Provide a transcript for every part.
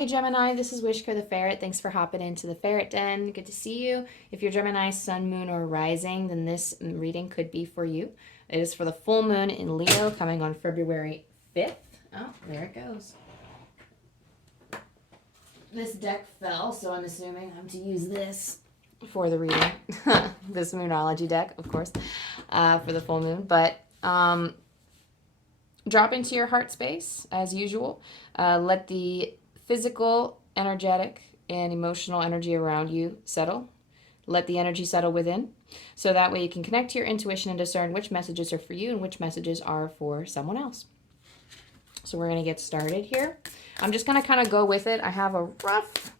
Hey Gemini, this is Wishko the Ferret. Thanks for hopping into the Ferret Den. Good to see you. If you're Gemini, Sun, Moon, or Rising, then this reading could be for you. It is for the full moon in Leo coming on February 5th. Oh, there it goes. This deck fell, so I'm assuming I'm to use this for the reading. This Moonology deck, of course, for the full moon. But drop into your heart space as usual. Let the physical, energetic, and emotional energy around you settle. Let the energy settle within. So that way you can connect to your intuition and discern which messages are for you and which messages are for someone else. So we're going to get started here. I'm just going to kind of go with it. I have a rough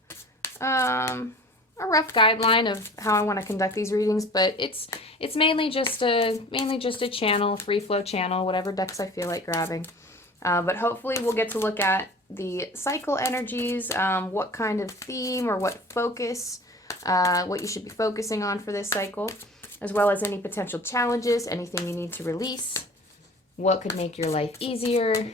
guideline of how I want to conduct these readings, but it's mainly just a channel, free flow channel, whatever decks I feel like grabbing. But hopefully we'll get to look at the cycle energies, what kind of theme or what focus, what you should be focusing on for this cycle, as well as any potential challenges, anything you need to release, what could make your life easier,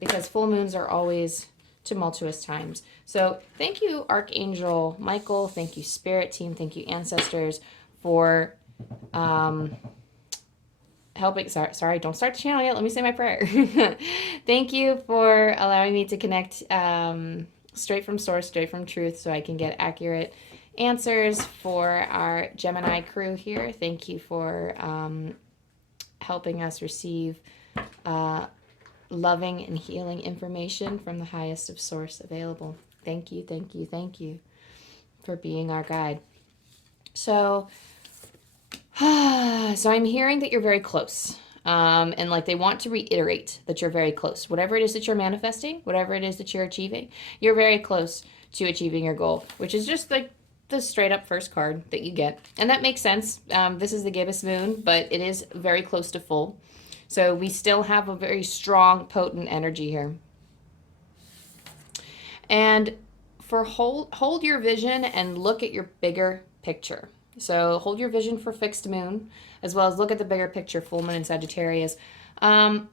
because full moons are always tumultuous times. So thank you, Archangel Michael. Thank you, Spirit Team. Thank you, Ancestors, for helping. Sorry, don't start the channel yet. Let me say my prayer. Thank you for allowing me to connect straight from source, straight from truth, so I can get accurate answers for our Gemini crew here. Thank you for helping us receive loving and healing information from the highest of source available. Thank you, thank you, thank you for being our guide. So I'm hearing that you're very close. And like they want to reiterate that you're very close. Whatever it is that you're manifesting, whatever it is that you're achieving, you're very close to achieving your goal, which is just like the straight up first card that you get. And that makes sense. This is the gibbous moon, but it is very close to full. So we still have a very strong, potent energy here. And for hold your vision and look at your bigger picture. So hold your vision for fixed moon, as well as look at the bigger picture, full moon in Sagittarius. Some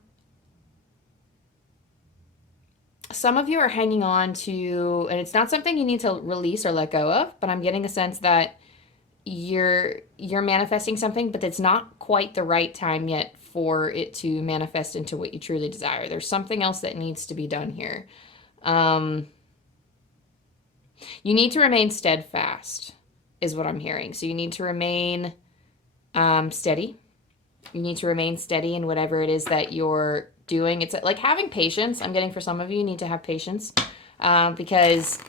of you are hanging on to, and it's not something you need to release or let go of, but I'm getting a sense that you're manifesting something, but it's not quite the right time yet for it to manifest into what you truly desire. There's something else that needs to be done here. You need to remain steadfast, is what I'm hearing. So you need to remain steady. You need to remain steady in whatever it is that you're doing. It's like having patience. I'm getting for some of you, you need to have patience because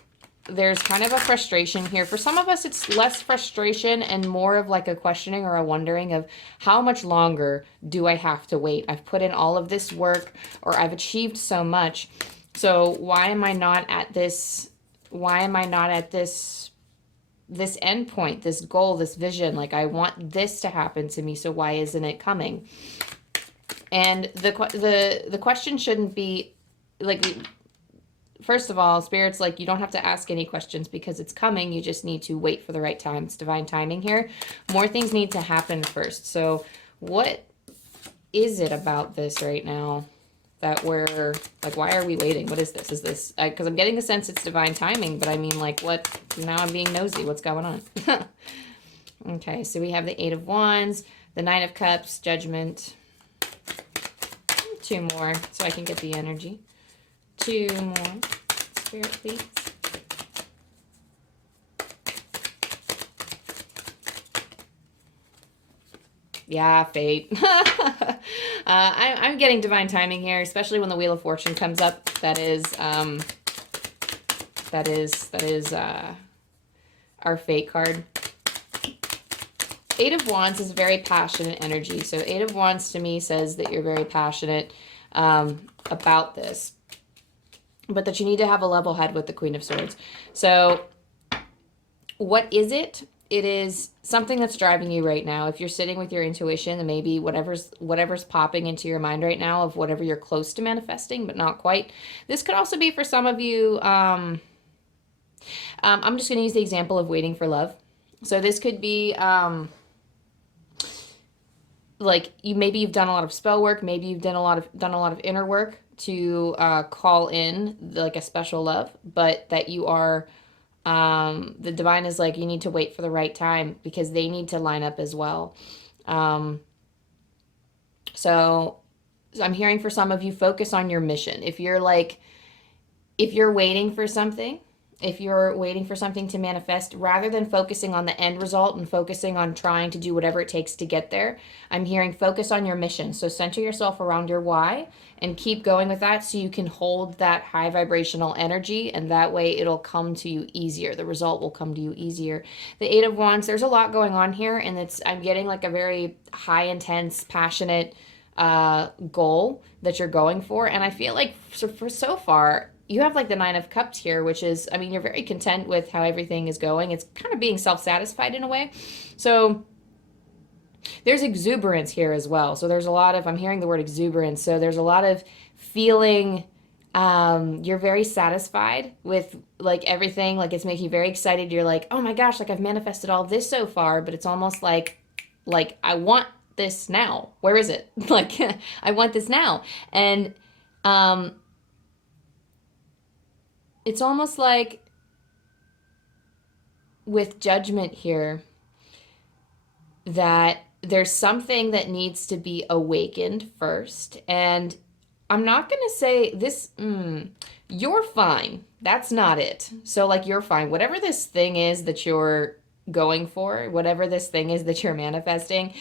there's kind of a frustration here. For some of us, it's less frustration and more of like a questioning or a wondering of how much longer do I have to wait? I've put in all of this work, or I've achieved so much. So why am I not at this? Why am I not at this end point, this goal, this vision? Like I want this to happen to me, so why isn't it coming? And the question shouldn't be like, first of all, Spirit's like, you don't have to ask any questions because it's coming. You just need to wait for the right time. It's divine timing here. More things need to happen first. So what is it about this right now that we're like, why are we waiting? What is this? Is this, because I'm getting the sense it's divine timing, but I mean like what, now I'm being nosy. What's going on? Okay, so we have the Eight of Wands, the Nine of Cups, Judgment. Two more so I can get the energy. Two more. Spirit, please. Yeah, fate. I'm getting divine timing here, especially when the Wheel of Fortune comes up. That is our fate card. Eight of Wands is very passionate energy. So Eight of Wands to me says that you're very passionate about this, but that you need to have a level head with the Queen of Swords. So what is it? It is something that's driving you right now. If you're sitting with your intuition, and maybe whatever's popping into your mind right now of whatever you're close to manifesting, but not quite. This could also be for some of you. I'm just going to use the example of waiting for love. So this could be like maybe you've done a lot of spell work, maybe you've done a lot of inner work to call in like a special love, but that you are, the divine is like, you need to wait for the right time because they need to line up as well. So I'm hearing for some of you, focus on your mission. If you're waiting for something, if you're waiting for something to manifest, rather than focusing on the end result and focusing on trying to do whatever it takes to get there, I'm hearing focus on your mission. So center yourself around your why and keep going with that so you can hold that high vibrational energy, and that way it'll come to you easier. The result will come to you easier. The Eight of Wands, there's a lot going on here, and I'm getting like a very high, intense, passionate goal that you're going for. And I feel like so far, you have like the Nine of Cups here, which is, I mean, you're very content with how everything is going. It's kind of being self-satisfied in a way. So there's exuberance here as well. So there's a lot of, I'm hearing the word exuberance. So there's a lot of feeling, you're very satisfied with like everything. Like it's making you very excited. You're like, oh my gosh, like I've manifested all this so far, but it's almost like I want this now. Where is it? Like I want this now. And, it's almost like with Judgment here that there's something that needs to be awakened first. And I'm not going to say this, you're fine. That's not it. So like you're fine. Whatever this thing is that you're going for, whatever this thing is that you're manifesting,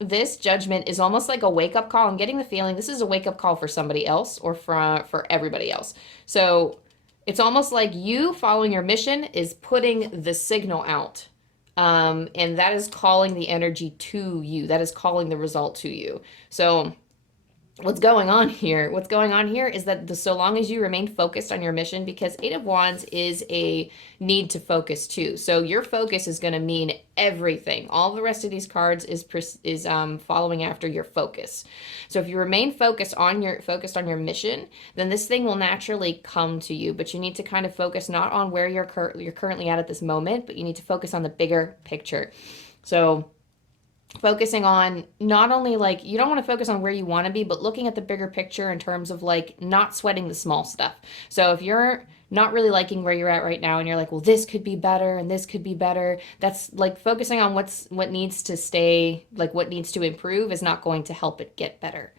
this Judgment is almost like a wake-up call. I'm getting the feeling this is a wake-up call for somebody else or for everybody else. So it's almost like you following your mission is putting the signal out. And that is calling the energy to you. That is calling the result to you. So what's going on here is that so long as you remain focused on your mission, because Eight of Wands is a need to focus too. So your focus is going to mean everything. All the rest of these cards is following after your focus. So if you remain focused on your mission, then this thing will naturally come to you. But you need to kind of focus not on where you're currently at this moment, but you need to focus on the bigger picture. So focusing on not only like, you don't want to focus on where you want to be, but looking at the bigger picture in terms of like not sweating the small stuff. So if you're not really liking where you're at right now and you're like, well, this could be better and this could be better, that's like focusing on what needs to stay, like what needs to improve is not going to help it get better.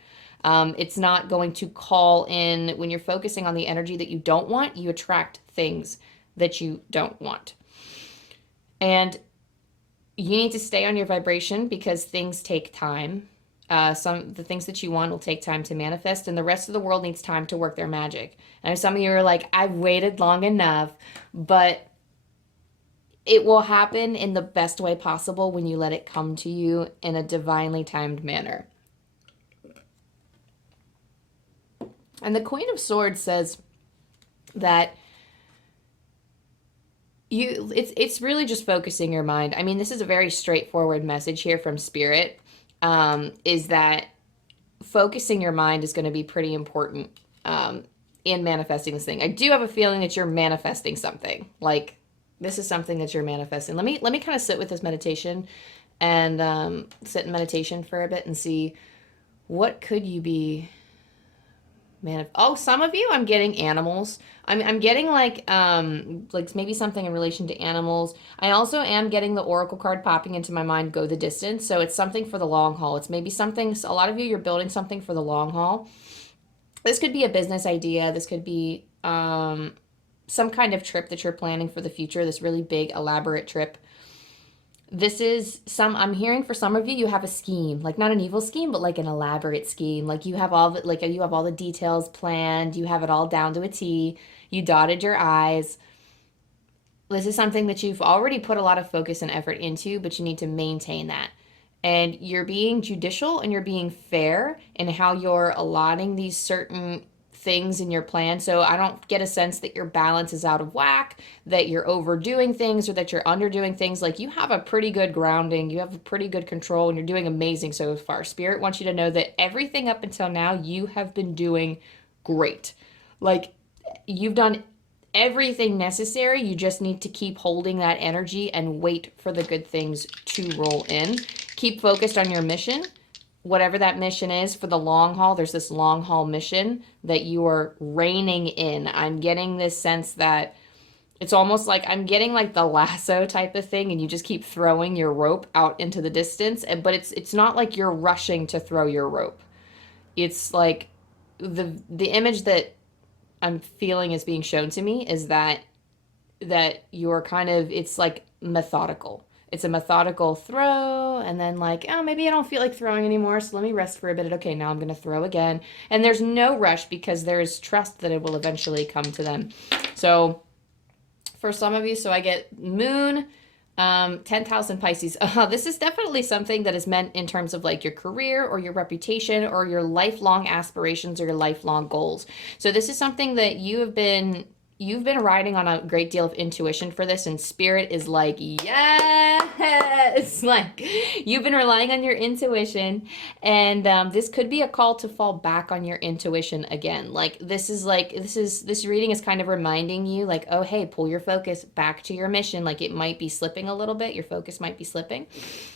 It's not going to call in. When you're focusing on the energy that you don't want, you attract things that you don't want. And you need to stay on your vibration because things take time. The things that you want will take time to manifest, and the rest of the world needs time to work their magic. And some of you are like, I've waited long enough, but it will happen in the best way possible when you let it come to you in a divinely timed manner. And the Queen of Swords says that it's really just focusing your mind. I mean, this is a very straightforward message here from Spirit, is that focusing your mind is going to be pretty important in manifesting this thing. I do have a feeling that you're manifesting something. Like, this is something that you're manifesting. Let me kind of sit with this meditation and sit in meditation for a bit and see what could you be. Some of you, I'm getting animals. I'm getting like maybe something in relation to animals. I also am getting the Oracle card popping into my mind, Go the Distance. So it's something for the long haul. It's maybe something, a lot of you, you're building something for the long haul. This could be a business idea. This could be some kind of trip that you're planning for the future, this really big, elaborate trip. This is I'm hearing for some of you, you have a scheme, like not an evil scheme, but like an elaborate scheme. Like you have all the details planned. You have it all down to a T. You dotted your I's. This is something that you've already put a lot of focus and effort into, but you need to maintain that. And you're being judicial and you're being fair in how you're allotting these certain things in your plan. So I don't get a sense that your balance is out of whack, that you're overdoing things, or that you're underdoing things. Like you have a pretty good grounding, you have a pretty good control, and you're doing amazing so far. Spirit wants you to know that everything up until now, you have been doing great. Like you've done everything necessary. You just need to keep holding that energy and wait for the good things to roll in. Keep focused on your mission. whatever that mission is for the long haul. There's this long haul mission that you are reining in. I'm getting this sense that it's almost like I'm getting like the lasso type of thing, and you just keep throwing your rope out into the distance. But it's not like you're rushing to throw your rope. It's like the image that I'm feeling is being shown to me is that you're kind of, it's like methodical. It's a methodical throw, and then like, oh, maybe I don't feel like throwing anymore, so let me rest for a bit. Okay, now I'm going to throw again. And there's no rush because there's trust that it will eventually come to them. So for some of you, so I get moon, 10th in Pisces. This is definitely something that is meant in terms of like your career or your reputation or your lifelong aspirations or your lifelong goals. So this is something that you've been riding on a great deal of intuition for this, and spirit is like, yes, like you've been relying on your intuition, and this could be a call to fall back on your intuition again. Like this reading is kind of reminding you like, oh, hey, pull your focus back to your mission. Like it might be slipping a little bit. Your focus might be slipping.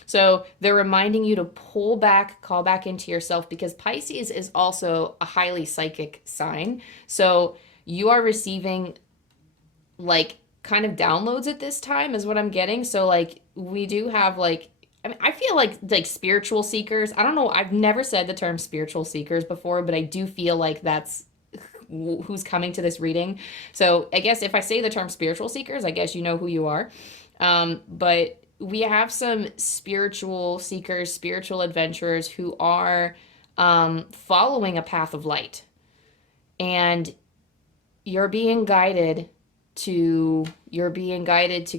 So they're reminding you to pull back, call back into yourself, because Pisces is also a highly psychic sign. So you are receiving like kind of downloads at this time is what I'm getting. So like we do have like, I mean, I feel like spiritual seekers. I don't know. I've never said the term spiritual seekers before, but I do feel like that's who's coming to this reading. So I guess if I say the term spiritual seekers, I guess you know who you are. But we have some spiritual seekers, spiritual adventurers who are following a path of light. And you're being guided to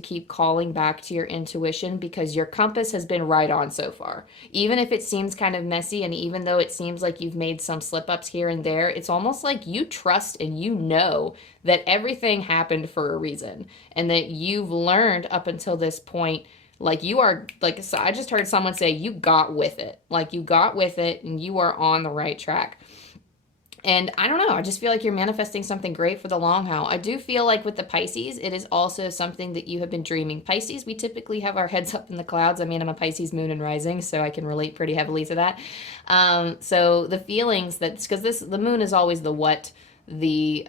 keep calling back to your intuition, because your compass has been right on so far. Even if it seems kind of messy, and even though it seems like you've made some slip ups here and there, it's almost like you trust and you know that everything happened for a reason, and that you've learned up until this point. Like you are, like, so I just heard someone say you got with it. Like you got with it and you are on the right track. And I don't know, I just feel like you're manifesting something great for the long haul. I do feel like with the Pisces, it is also something that you have been dreaming. Pisces, we typically have our heads up in the clouds. I mean, I'm a Pisces moon and rising, so I can relate pretty heavily to that. So the feelings that, because the moon is always the what, the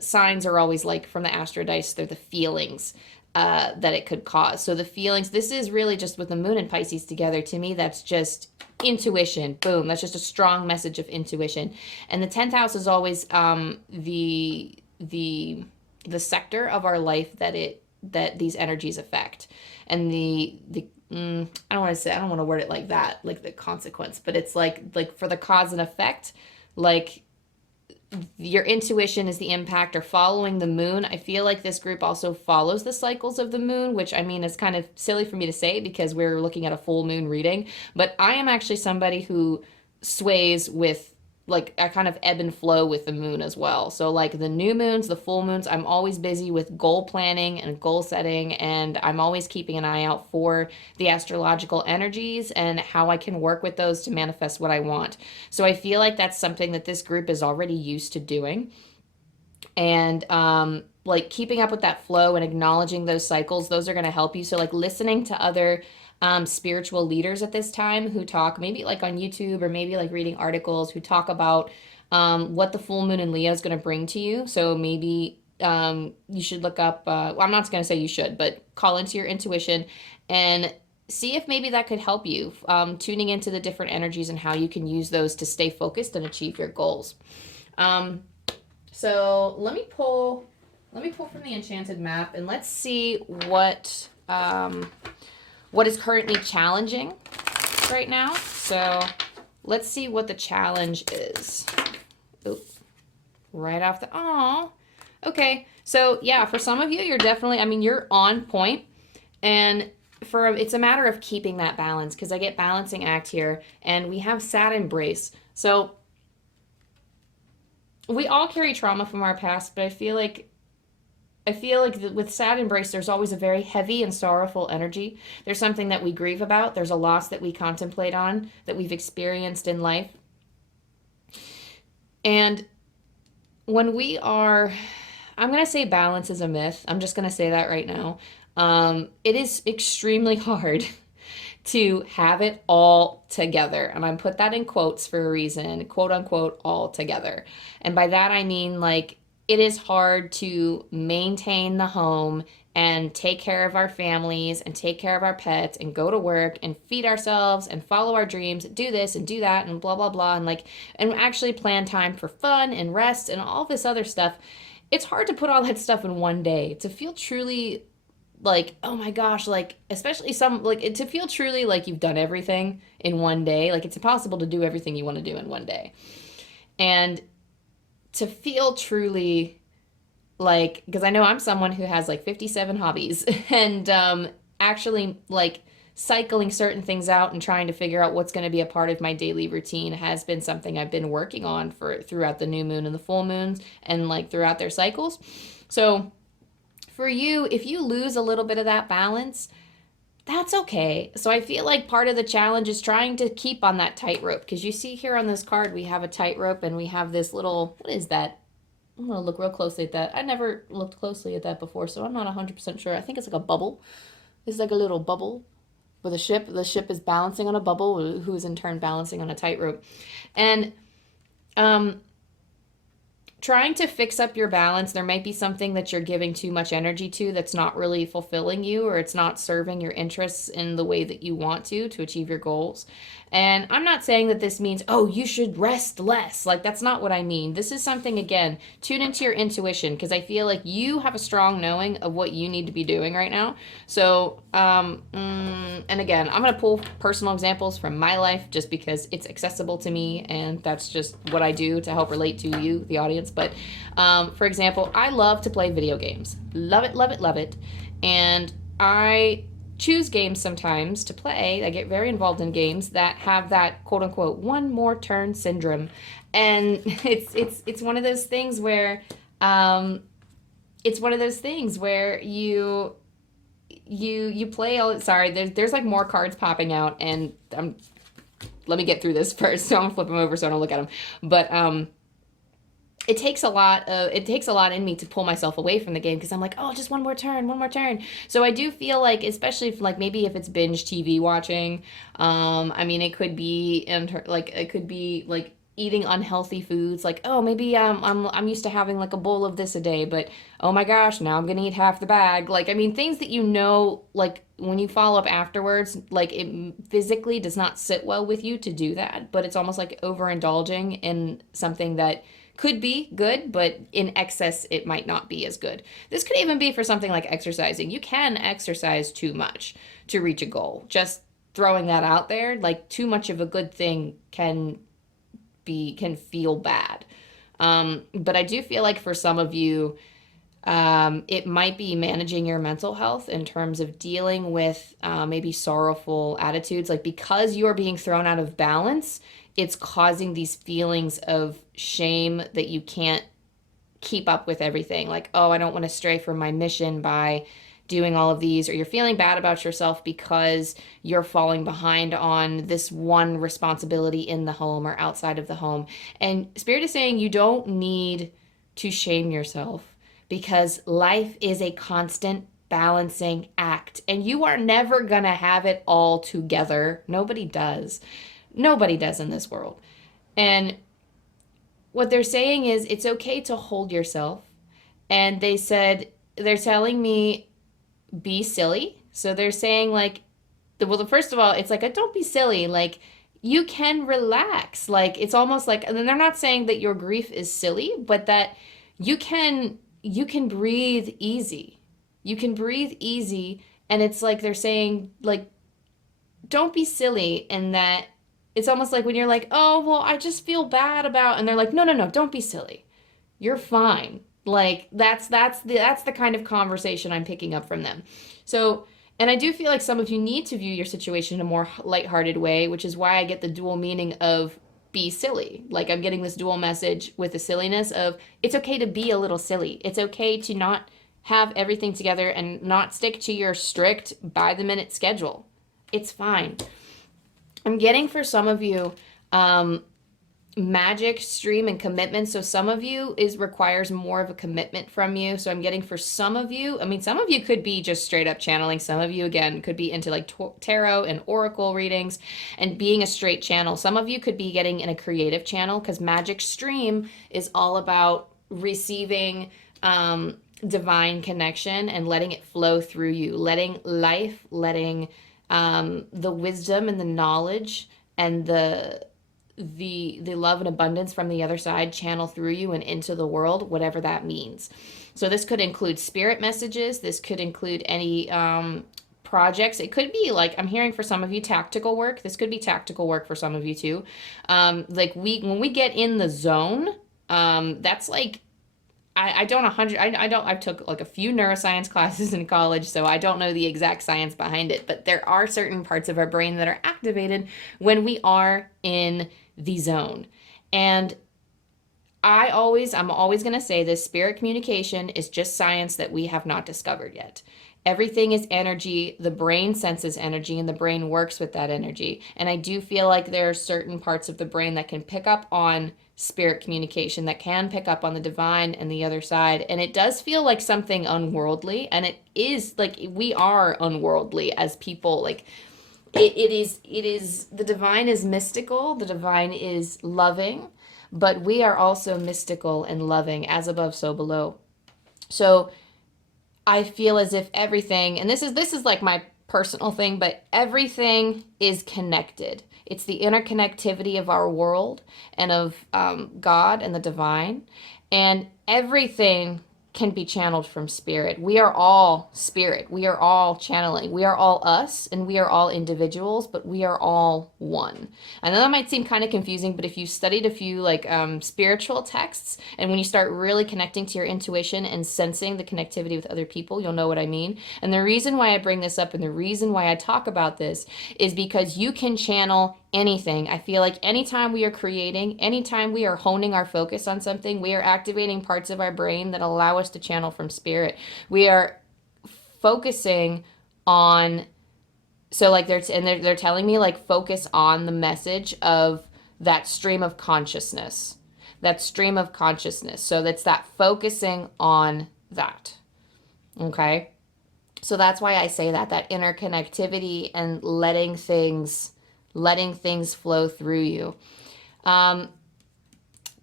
signs are always like from the astro dice, they're the feelings that it could cause. So the feelings, this is really just with the moon and Pisces together, to me, that's just intuition. Boom. That's just a strong message of intuition. And the 10th house is always the sector of our life that these energies affect. And I don't want to word it like that, like the consequence, but it's like for the cause and effect, like your intuition is the impact, or following the moon. I feel like this group also follows the cycles of the moon, which I mean is kind of silly for me to say because we're looking at a full moon reading, but I am actually somebody who sways with like a kind of ebb and flow with the moon as well. So like the new moons, the full moons, I'm always busy with goal planning and goal setting, and I'm always keeping an eye out for the astrological energies and how I can work with those to manifest what I want. So I feel like that's something that this group is already used to doing. And like keeping up with that flow and acknowledging those cycles, those are going to help you. So like listening to other spiritual leaders at this time who talk, maybe like on YouTube or maybe like reading articles who talk about what the full moon in Leo is going to bring to you. So maybe you should look up, well, I'm not going to say you should, but call into your intuition and see if maybe that could help you, tuning into the different energies and how you can use those to stay focused and achieve your goals. So let me pull from the Enchanted map, and let's see what is currently challenging right now. So let's see what the challenge is. Oop. Right off the, okay. So yeah, for some of you, you're definitely, I mean, you're on point, and it's a matter of keeping that balance, because I get balancing act here, and we have sad embrace. So we all carry trauma from our past, but I feel like with sad embrace, there's always a very heavy and sorrowful energy. There's something that we grieve about. There's a loss that we contemplate on, that we've experienced in life. And when we are, I'm going to say balance is a myth. I'm just going to say that right now. It is extremely hard to have it all together. And I put that in quotes for a reason, quote unquote, all together. And by that, I mean, like, it is hard to maintain the home and take care of our families and take care of our pets and go to work and feed ourselves and follow our dreams, do this and do that and blah, blah, blah. And like, and actually plan time for fun and rest and all this other stuff. It's hard to put all that stuff in one day to feel truly like, oh my gosh, like, especially some, like, to feel truly like you've done everything in one day. Like, it's impossible to do everything you want to do in one day. And to feel truly like, because I know I'm someone who has like 57 hobbies and actually like cycling certain things out and trying to figure out what's going to be a part of my daily routine has been something I've been working on for throughout the new moon and the full moons and like throughout their cycles. So for you, if you lose a little bit of that balance, that's okay. So I feel like part of the challenge is trying to keep on that tightrope, because you see here on this card, we have a tightrope and we have this little, what is that? I'm going to look real closely at that. I never looked closely at that before, so I'm not 100% sure. I think it's like a bubble. It's like a little bubble with a ship. The ship is balancing on a bubble, who is in turn balancing on a tightrope. And trying to fix up your balance, there might be something that you're giving too much energy to that's not really fulfilling you, or it's not serving your interests in the way that you want to achieve your goals. And I'm not saying that this means, oh, you should rest less. Like, that's not what I mean. This is something, again, tune into your intuition, because I feel like you have a strong knowing of what you need to be doing right now. So, and again, I'm going to pull personal examples from my life just because it's accessible to me, and that's just what I do to help relate to you, the audience. But for example, I love to play video games. Love it, love it, love it. And I choose games sometimes to play. I get very involved in games that have that quote unquote one more turn syndrome. And it's one of those things where you play all, sorry, there's like more cards popping out, and let me get through this first. So I'm gonna flip them over so I don't look at them. But it takes a lot in me to pull myself away from the game, because I'm like, oh, just one more turn. So I do feel like, especially if, like, maybe if it's binge TV watching, I mean, it could be like eating unhealthy foods, like, oh, maybe I'm used to having like a bowl of this a day, but oh my gosh, now I'm gonna eat half the bag. Like, I mean, things that, you know, like when you follow up afterwards, like, it physically does not sit well with you to do that, but it's almost like overindulging in something that could be good, but in excess, it might not be as good. This could even be for something like exercising. You can exercise too much to reach a goal. Just throwing that out there, like, too much of a good thing can feel bad. But I do feel like for some of you, it might be managing your mental health in terms of dealing with maybe sorrowful attitudes. Like, because you are being thrown out of balance, it's causing these feelings of shame that you can't keep up with everything. Like, oh, I don't want to stray from my mission by doing all of these, or you're feeling bad about yourself because you're falling behind on this one responsibility in the home or outside of the home. And Spirit is saying you don't need to shame yourself, because life is a constant balancing act, and you are never going to have it all together. Nobody does. Nobody does in this world. And what they're saying is it's okay to hold yourself. And they're telling me, be silly. So they're saying, like, first of all, it's like, don't be silly. Like, you can relax. Like, it's almost like, and then they're not saying that your grief is silly, but that you can breathe easy. You can breathe easy. And it's like, they're saying, like, don't be silly, in that it's almost like when you're like, oh, well, I just feel bad about, and they're like, no, don't be silly. You're fine. Like, that's the kind of conversation I'm picking up from them. So, and I do feel like some of you need to view your situation in a more lighthearted way, which is why I get the dual meaning of be silly. Like, I'm getting this dual message with the silliness of, it's okay to be a little silly. It's okay to not have everything together and not stick to your strict by the minute schedule. It's fine. I'm getting for some of you, magic stream and commitment. So some of you requires more of a commitment from you. So I'm getting for some of you, I mean, some of you could be just straight up channeling. Some of you, again, could be into like tarot and oracle readings and being a straight channel. Some of you could be getting in a creative channel, because magic stream is all about receiving divine connection and letting it flow through you, letting life, letting the wisdom and the knowledge and the love and abundance from the other side channel through you and into the world, whatever that means. So this could include spirit messages. This could include any projects. It could be like, I'm hearing for some of you, tactical work. This could be tactical work for some of you too. Like when we get in the zone, that's like, I don't 100, I don't, I've took like a few neuroscience classes in college, so I don't know the exact science behind it, but there are certain parts of our brain that are activated when we are in the zone. And I'm always going to say this: spirit communication is just science that we have not discovered yet. Everything is energy. The brain senses energy and the brain works with that energy. And I do feel like there are certain parts of the brain that can pick up on spirit communication, that can pick up on the divine and the other side. And it does feel like something unworldly. And it is like, we are unworldly as people. Like it is, the divine is mystical. The divine is loving, but we are also mystical and loving, as above, so below. So I feel as if everything, and this is like my personal thing, but everything is connected. It's the interconnectivity of our world and of God and the divine, and everything can be channeled from spirit. We are all spirit. We are all channeling. We are all us, and we are all individuals, but we are all one. I know that might seem kind of confusing, but if you studied a few like spiritual texts, and when you start really connecting to your intuition and sensing the connectivity with other people, you'll know what I mean. And the reason why I bring this up and the reason why I talk about this is because you can channel anything. I feel like anytime we are creating, anytime we are honing our focus on something, we are activating parts of our brain that allow us to channel from spirit. We are focusing on, so like they're telling me like focus on the message of that stream of consciousness. That stream of consciousness. So that's that focusing on that. Okay? So that's why I say that interconnectivity and letting things flow through you.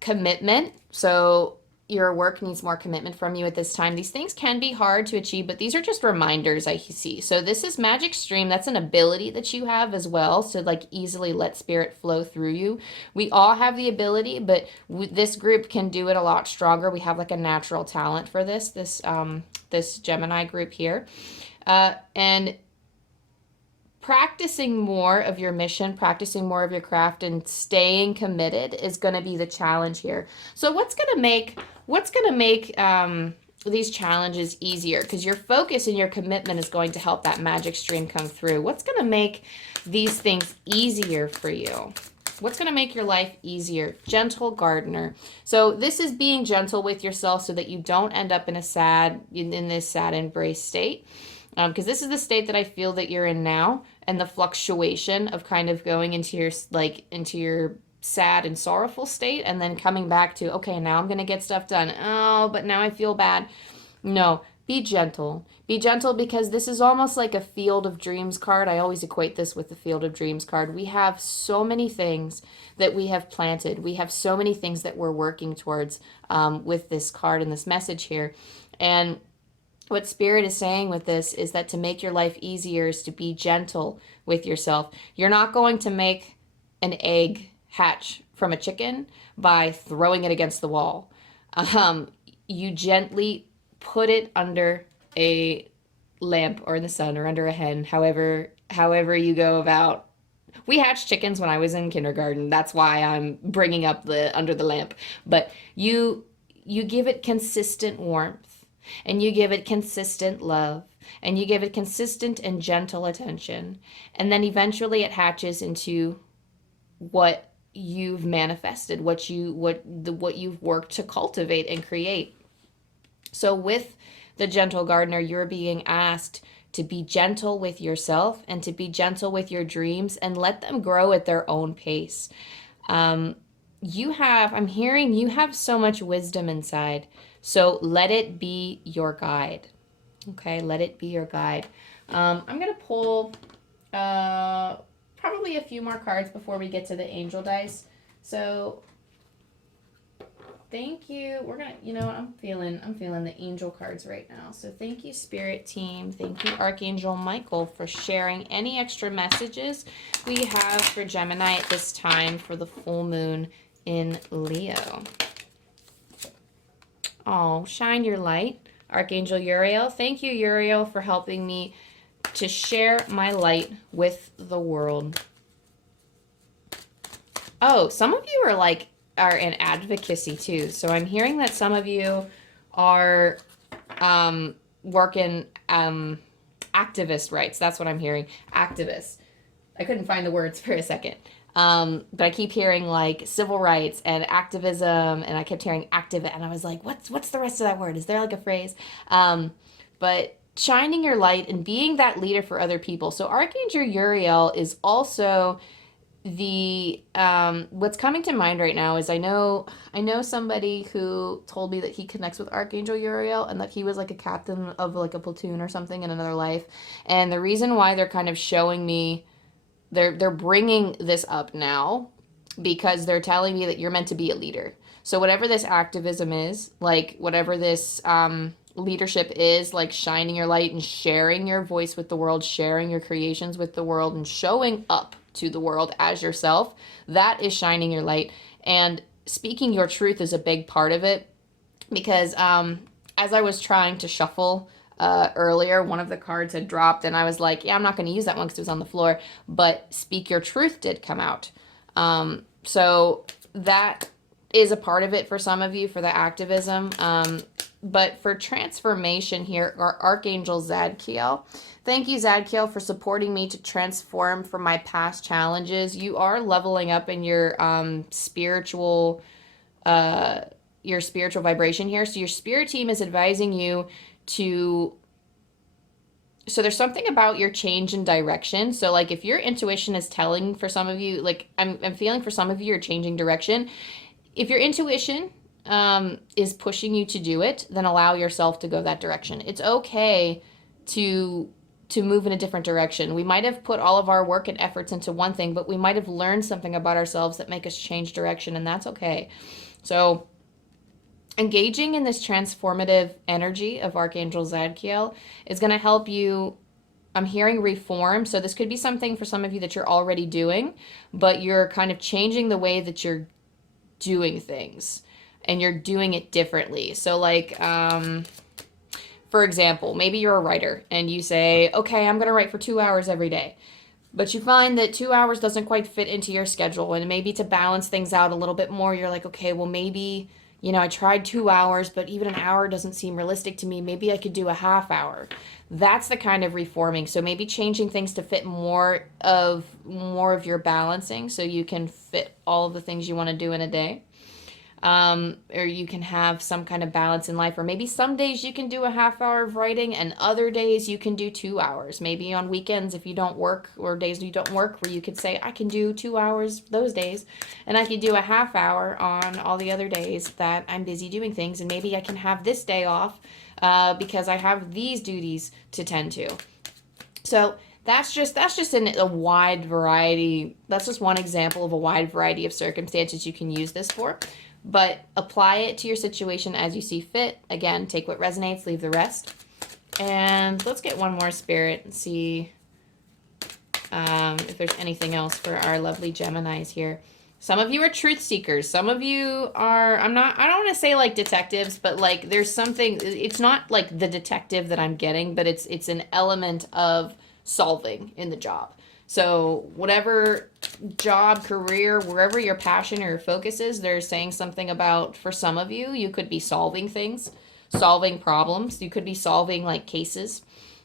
Commitment. So your work needs more commitment from you at this time. These things can be hard to achieve, but these are just reminders I see. So this is magic stream. That's an ability that you have as well. So like easily let spirit flow through you. We all have the ability, but this group can do it a lot stronger. We have like a natural talent for this Gemini group here. And practicing more of your mission, practicing more of your craft, and staying committed is going to be the challenge here. So what's going to make these challenges easier? Because your focus and your commitment is going to help that magic stream come through. What's going to make these things easier for you? What's going to make your life easier? Gentle gardener. So this is being gentle with yourself so that you don't end up in this sad embrace state. Because this is the state that I feel that you're in now, and the fluctuation of kind of going into your sad and sorrowful state, and then coming back to, okay, now I'm going to get stuff done. Oh, but now I feel bad. No, be gentle. Be gentle, because this is almost like a Field of Dreams card. I always equate this with the Field of Dreams card. We have so many things that we have planted. We have so many things that we're working towards with this card and this message here. And what Spirit is saying with this is that to make your life easier is to be gentle with yourself. You're not going to make an egg hatch from a chicken by throwing it against the wall. You gently put it under a lamp or in the sun or under a hen, however you go about. We hatched chickens when I was in kindergarten. That's why I'm bringing up the under the lamp. But you give it consistent warmth. And you give it consistent love, and you give it consistent and gentle attention. And then eventually it hatches into what you've manifested, what you've worked to cultivate and create. So with the gentle gardener, you're being asked to be gentle with yourself and to be gentle with your dreams and let them grow at their own pace. I'm hearing you have so much wisdom inside. So let it be your guide. Okay, let it be your guide. I'm going to pull probably a few more cards before we get to the angel dice. So thank you. We're gonna, you know what, I'm feeling the angel cards right now. So thank you, Spirit Team. Thank you, Archangel Michael, for sharing any extra messages we have for Gemini at this time for the full moon in Leo. Oh, shine your light. Archangel Uriel. Thank you, Uriel, for helping me to share my light with the world. Oh, some of you are in advocacy too. So I'm hearing that some of you are working activist rights. That's what I'm hearing. Activists. I couldn't find the words for a second. But I keep hearing like civil rights and activism, and I kept hearing activist, and I was like, what's the rest of that word? Is there like a phrase? But shining your light and being that leader for other people. So Archangel Uriel is also the what's coming to mind right now is I know somebody who told me that he connects with Archangel Uriel and that he was like a captain of like a platoon or something in another life. And the reason why they're kind of showing me, they're bringing this up now because they're telling me that you're meant to be a leader. So whatever this activism is, like whatever this leadership is, like shining your light and sharing your voice with the world, sharing your creations with the world, and showing up to the world as yourself, that is shining your light. And speaking your truth is a big part of it, because as I was trying to shuffle earlier, one of the cards had dropped and I was like, yeah, I'm not going to use that one because it was on the floor, but speak your truth did come out. So that is a part of it for some of you, for the activism. But for transformation here, our Archangel Zadkiel. Thank you, Zadkiel, for supporting me to transform from my past challenges. You are leveling up in your spiritual vibration here. So your spirit team is advising you to... So there's something about your change in direction. So like if your intuition is telling for some of you, like I'm feeling for some of you, you're changing direction. If your intuition is pushing you to do it, then allow yourself to go that direction. It's okay to move in a different direction. We might have put all of our work and efforts into one thing, but we might have learned something about ourselves that make us change direction, and that's okay. So engaging in this transformative energy of Archangel Zadkiel is going to help you. I'm hearing reform. So this could be something for some of you that you're already doing, but you're kind of changing the way that you're doing things, and you're doing it differently. So like, for example, maybe you're a writer and you say, okay, I'm going to write for 2 hours every day. But you find that 2 hours doesn't quite fit into your schedule. And maybe to balance things out a little bit more, you're like, okay, well, maybe, I tried 2 hours, but even an hour doesn't seem realistic to me. Maybe I could do a half hour. That's the kind of reforming. So maybe changing things to fit more of your balancing, so you can fit all of the things you want to do in a day. Or you can have some kind of balance in life, or maybe some days you can do a half hour of writing and other days you can do 2 hours. Maybe on weekends, if you don't work, or days you don't work, where you could say, I can do 2 hours those days, and I could do a half hour on all the other days that I'm busy doing things, and maybe I can have this day off because I have these duties to tend to. So that's just in a wide variety. That's just one example of a wide variety of circumstances you can use this for. But apply it to your situation as you see fit. Again, take what resonates, leave the rest. And let's get one more spirit and see if there's anything else for our lovely Geminis here. Some of you are truth seekers. Some of you are, I don't want to say like detectives, but like there's something, it's not like the detective that I'm getting, but it's an element of solving in the job. So whatever job, career, wherever your passion or your focus is, they're saying something about, for some of you, you could be solving things, solving problems. You could be solving like cases.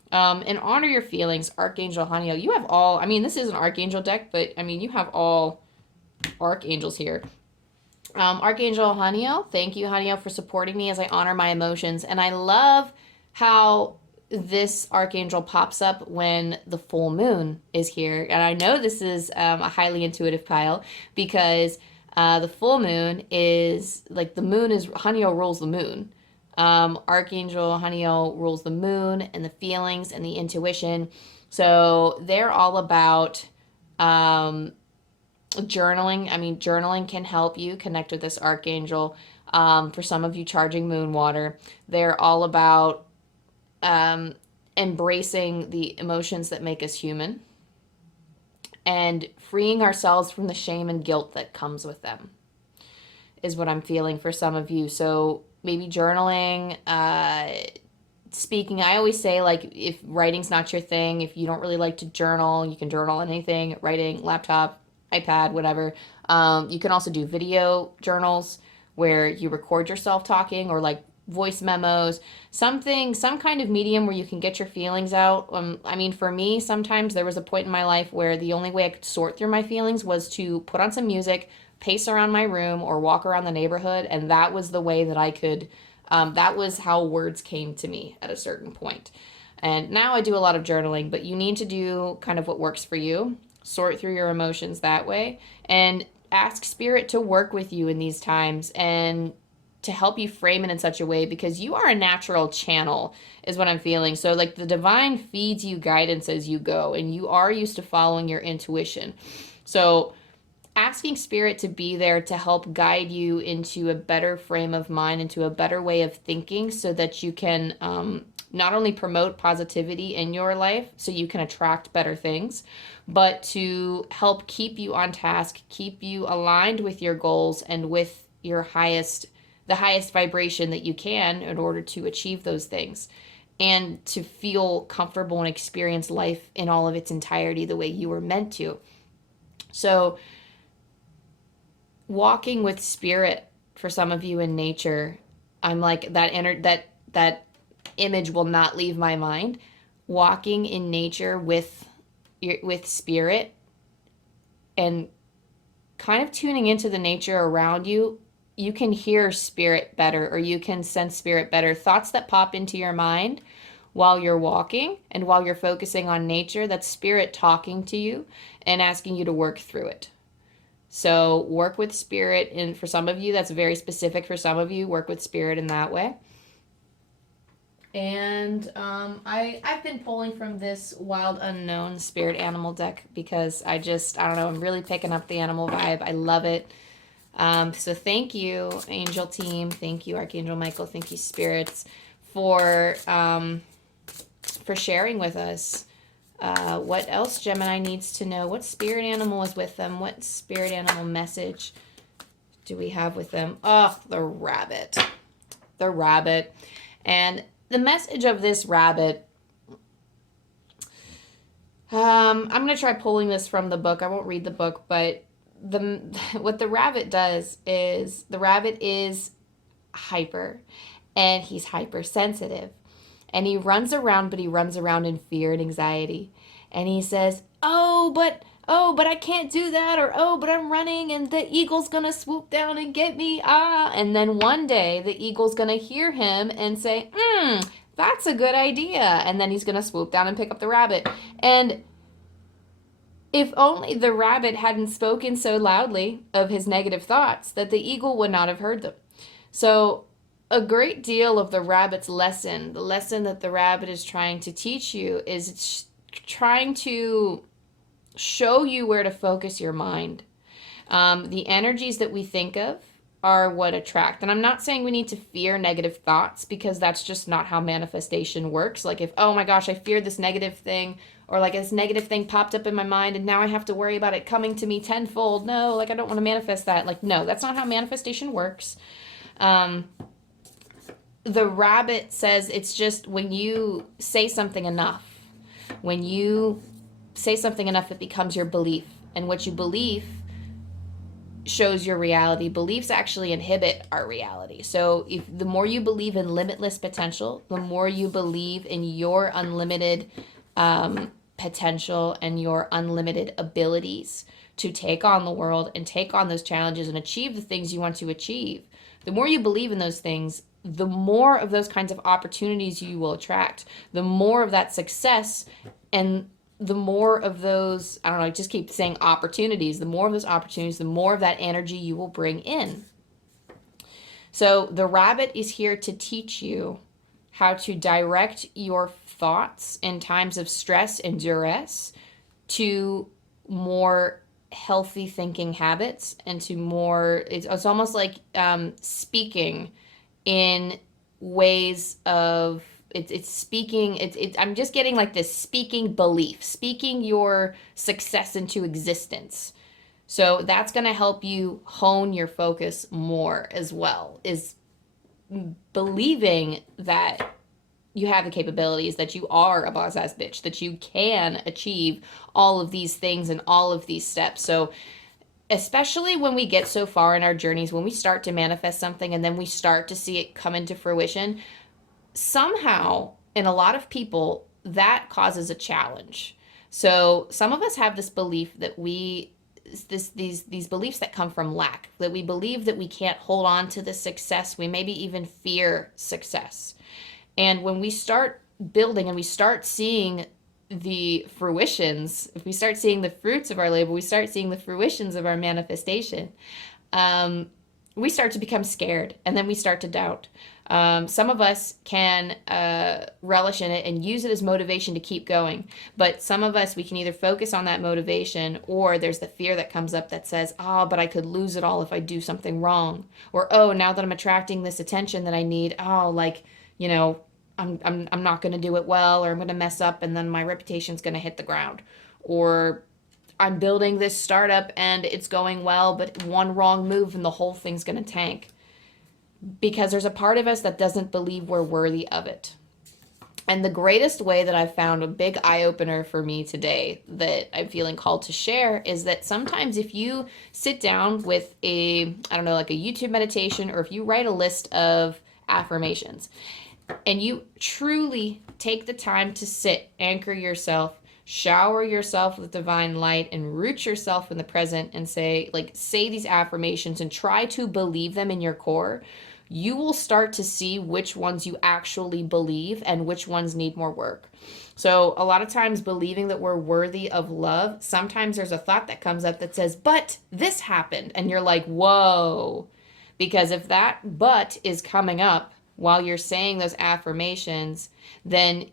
And honor your feelings, Archangel Haniel. You have all, this is an Archangel deck, but you have all archangels here. Archangel Haniel, thank you, Haniel, for supporting me as I honor my emotions. And I love how this archangel pops up when the full moon is here. And I know this is a highly intuitive pile, because The full moon is like the moon is Haniel rules the moon. Archangel Haniel rules the moon and the feelings and the intuition. So they're all about journaling. I mean, journaling can help you connect with this archangel. For some of you, charging moon water. They're all about embracing the emotions that make us human and freeing ourselves from the shame and guilt that comes with them is what I'm feeling for some of you. So maybe journaling, speaking. I always say, like, if writing's not your thing, if you don't really like to journal, you can journal on anything, writing, laptop, iPad, whatever. You can also do video journals where you record yourself talking, or like voice memos, some kind of medium where you can get your feelings out. I mean, for me, sometimes there was a point in my life where the only way I could sort through my feelings was to put on some music, pace around my room, or walk around the neighborhood. And that was the way that I could, that was how words came to me at a certain point. And now I do a lot of journaling, but you need to do kind of what works for you. Sort through your emotions that way, and ask spirit to work with you in these times and to help you frame it in such a way, because you are a natural channel is what I'm feeling. So like the divine feeds you guidance as you go, and you are used to following your intuition. So asking spirit to be there to help guide you into a better frame of mind, into a better way of thinking, so that you can not only promote positivity in your life so you can attract better things, but to help keep you on task, keep you aligned with your goals and with your the highest vibration that you can in order to achieve those things, and to feel comfortable and experience life in all of its entirety the way you were meant to. So walking with spirit for some of you in nature, I'm like that image will not leave my mind. Walking in nature with spirit and kind of tuning into the nature around you, you can hear spirit better, or you can sense spirit better. Thoughts that pop into your mind while you're walking and while you're focusing on nature, that's spirit talking to you and asking you to work through it. So work with spirit, and for some of you, that's very specific. For some of you, work with spirit in that way. And I've been pulling from this Wild Unknown Spirit Animal deck because I don't know, I'm really picking up the animal vibe. I love it. So thank you, Angel Team. Thank you, Archangel Michael. Thank you, Spirits, for sharing with us. What else Gemini needs to know? What spirit animal is with them? What spirit animal message do we have with them? Oh, the rabbit. The rabbit. And the message of this rabbit, I'm going to try pulling this from the book. I won't read the book, but what the rabbit does is, the rabbit is hyper, and he's hypersensitive. And he runs around, but he runs around in fear and anxiety. And he says, oh, but I can't do that. Or, oh, but I'm running and the eagle's going to swoop down and get me. And then one day the eagle's going to hear him and say, that's a good idea. And then he's going to swoop down and pick up the rabbit. And if only the rabbit hadn't spoken so loudly of his negative thoughts, that the eagle would not have heard them. So a great deal of the rabbit's lesson, the lesson that the rabbit is trying to teach you, is it's trying to show you where to focus your mind. The energies that we think of are what attract. And I'm not saying we need to fear negative thoughts, because that's just not how manifestation works. Like if, oh my gosh, I feared this negative thing, or like this negative thing popped up in my mind and now I have to worry about it coming to me tenfold. No, like I don't want to manifest that. Like, no, that's not how manifestation works. The rabbit says it's just when you say something enough. When you say something enough, it becomes your belief. And what you believe shows your reality. Beliefs actually inhibit our reality. So if the more you believe in limitless potential, the more you believe in your unlimited potential and your unlimited abilities to take on the world and take on those challenges and achieve the things you want to achieve, the more you believe in those things, the more of those kinds of opportunities you will attract, the more of that success, and the more of those, I don't know, I just keep saying opportunities, the more of those opportunities, the more of that energy you will bring in. So the rabbit is here to teach you how to direct your thoughts in times of stress and duress to more healthy thinking habits and to more, it's almost like speaking in ways of, it's speaking, I'm just getting like this speaking belief, speaking your success into existence. So that's going to help you hone your focus more as well, is believing that you have the capabilities, that you are a boss ass bitch, that you can achieve all of these things and all of these steps. So especially when we get so far in our journeys, when we start to manifest something and then we start to see it come into fruition, somehow in a lot of people that causes a challenge. So some of us have this belief that these beliefs that come from lack, that we believe that we can't hold on to the success, we maybe even fear success. And when we start building and we start seeing the fruitions, if we start seeing the fruits of our labor, we start seeing the fruitions of our manifestation, we start to become scared, and then we start to doubt. Some of us can relish in it and use it as motivation to keep going. But some of us, we can either focus on that motivation, or there's the fear that comes up that says, oh, but I could lose it all if I do something wrong. Or, oh, now that I'm attracting this attention that I need, oh, like, you know, I'm not going to do it well, or I'm going to mess up and then my reputation's going to hit the ground. Or I'm building this startup and it's going well, but one wrong move and the whole thing's going to tank. Because there's a part of us that doesn't believe we're worthy of it. And the greatest way that I've found, a big eye-opener for me today that I'm feeling called to share, is that sometimes if you sit down with a, I don't know, like a YouTube meditation, or if you write a list of affirmations and you truly take the time to sit, anchor yourself, shower yourself with divine light, and root yourself in the present, and say these affirmations and try to believe them in your core, you will start to see which ones you actually believe and which ones need more work. So a lot of times, believing that we're worthy of love, sometimes there's a thought that comes up that says, but this happened. And you're like, whoa. Because if that but is coming up while you're saying those affirmations, then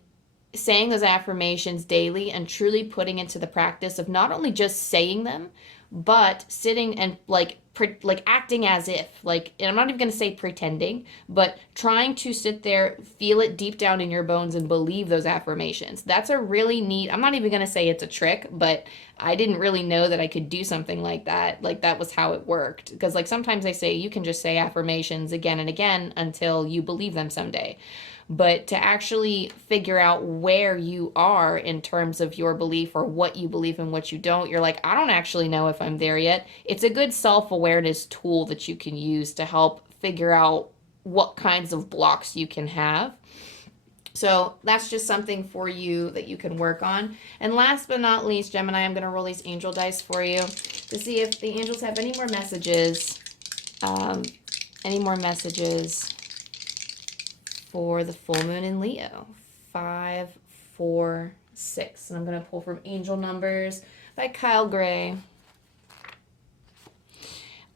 saying those affirmations daily and truly putting into the practice of not only just saying them, but sitting and acting as if, and I'm not even going to say pretending, but trying to sit there, feel it deep down in your bones and believe those affirmations. That's a really neat, I'm not even going to say it's a trick, but I didn't really know that I could do something like that. Like, that was how it worked. Because sometimes they say you can just say affirmations again and again until you believe them someday. But to actually figure out where you are in terms of your belief, or what you believe and what you don't, you're like, I don't actually know if I'm there yet. It's a good self-awareness tool that you can use to help figure out what kinds of blocks you can have. So that's just something for you that you can work on. And last but not least, Gemini, I'm going to roll these angel dice for you to see if the angels have any more messages. For the full moon in Leo. 5, 4, 6. And I'm going to pull from Angel Numbers by Kyle Gray.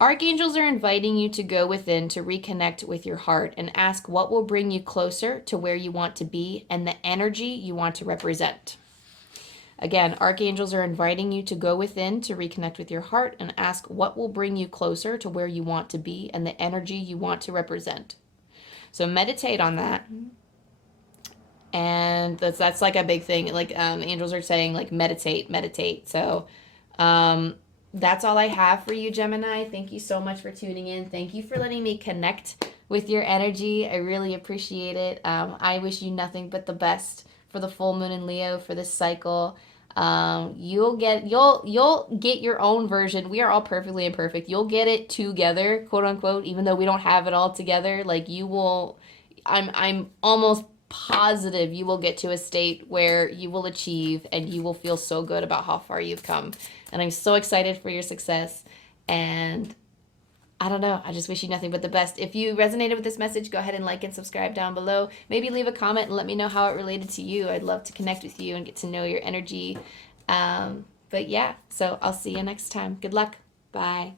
Archangels are inviting you to go within to reconnect with your heart and ask what will bring you closer to where you want to be and the energy you want to represent. Again, archangels are inviting you to go within to reconnect with your heart and ask what will bring you closer to where you want to be and the energy you want to represent. So meditate on that. And that's like a big thing. Angels are saying, meditate. So that's all I have for you, Gemini. Thank you so much for tuning in. Thank you for letting me connect with your energy. I really appreciate it. I wish you nothing but the best for the full moon in Leo for this cycle. You'll get your own version. We are all perfectly imperfect. You'll get it together, quote unquote, even though we don't have it all together. You will, I'm almost positive you will get to a state where you will achieve and you will feel so good about how far you've come. And I'm so excited for your success. And I don't know. I just wish you nothing but the best. If you resonated with this message, go ahead and like and subscribe down below. Maybe leave a comment and let me know how it related to you. I'd love to connect with you and get to know your energy. But yeah, so I'll see you next time. Good luck. Bye.